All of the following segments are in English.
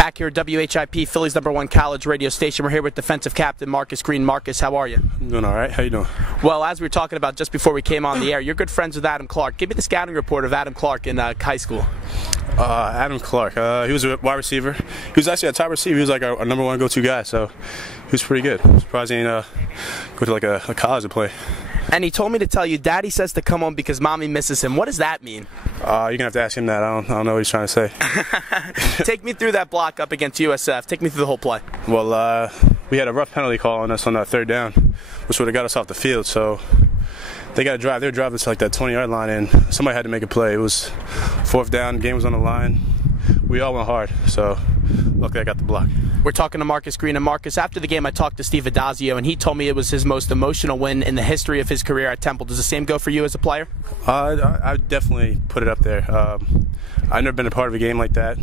Back here at WHIP, Philly's #1 college radio station. We're here with defensive captain Marcus Green. Marcus, how are you? I'm doing all right. How you doing? Well, as we were talking about just before we came on the air, you're good friends with Adam Clark. Give me the scouting report of Adam Clark in high school. Adam Clark, he was a wide receiver. He was actually a top receiver. He was like our #1 go-to guy, so he was pretty good. Surprised he didn't go to like a college to play. And he told me to tell you, Daddy says to come home because Mommy misses him. What does that mean? You're going to have to ask him that. I don't know what he's trying to say. Take me through that block up against USF. Take me through the whole play. Well, we had a rough penalty call on us on that third down, which would have got us off the field. So they got to drive. They were driving to like that 20-yard line, and somebody had to make a play. It was 4th down. The game was on the line. We all went hard, so luckily I got the block. We're talking to Marcus Green. And Marcus, after the game, I talked to Steve Adazio, and he told me it was his most emotional win in the history of his career at Temple. Does the same go for you as a player? I definitely put it up there. I've never been a part of a game like that.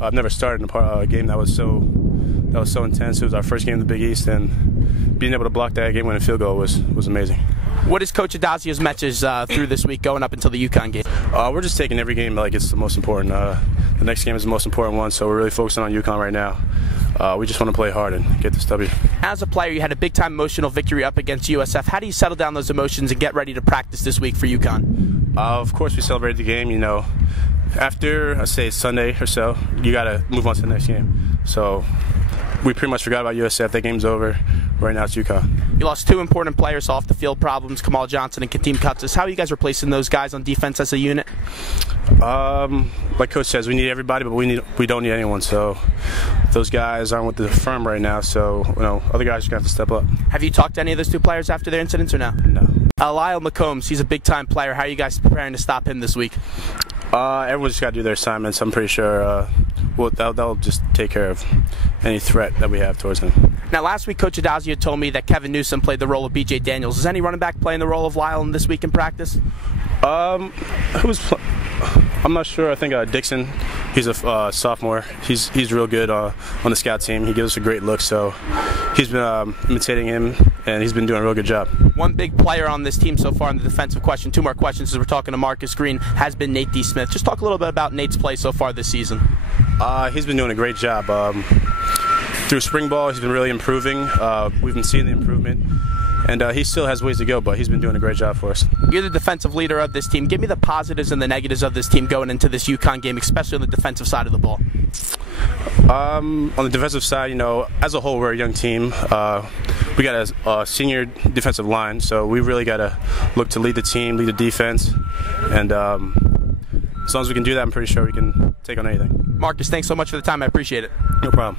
I've never started a game that was so intense. It was our first game in the Big East, and being able to block that game-winning field goal was amazing. What is Coach Adazio's message through this week going up until the UConn game? We're just taking every game like it's the most important. The next game is the most important one, so we're really focusing on UConn right now. We just want to play hard and get this W. As a player, you had a big-time emotional victory up against USF. How do you settle down those emotions and get ready to practice this week for UConn? Of course, we celebrated the game. You know, after, I say, Sunday or so, you got to move on to the next game. So we pretty much forgot about USF. That game's over. Right now it's UConn. You lost 2 important players off the field problems, Kamal Johnson and Katim Cutsis. How are you guys replacing those guys on defense as a unit? Like Coach says, we need everybody, but we don't need anyone. So those guys aren't with the firm right now, so other guys are going to have to step up. Have you talked to any of those 2 players after their incidents or no? No. Lyle McCombs, he's a big-time player. How are you guys preparing to stop him this week? Everyone's just got to do their assignments. I'm pretty sure they'll just take care of any threat that we have towards him. Now, last week, Coach Adazio told me that Kevin Newsom played the role of B.J. Daniels. Is any running back playing the role of Lyle this week in practice? I'm not sure. I think Dixon, he's a sophomore. He's real good on the scout team. He gives us a great look, so he's been imitating him, and he's been doing a real good job. One big player on this team so far in the defensive question, 2 more questions as we're talking to Marcus Green, has been Nate D. Smith. Just talk a little bit about Nate's play so far this season. He's been doing a great job. Through spring ball, he's been really improving. We've been seeing the improvement. And he still has ways to go, but he's been doing a great job for us. You're the defensive leader of this team. Give me the positives and the negatives of this team going into this UConn game, especially on the defensive side of the ball. On the defensive side, as a whole, we're a young team. We got a senior defensive line, so we really got to look to lead the team, lead the defense. And as long as we can do that, I'm pretty sure we can take on anything. Marcus, thanks so much for the time. I appreciate it. No problem.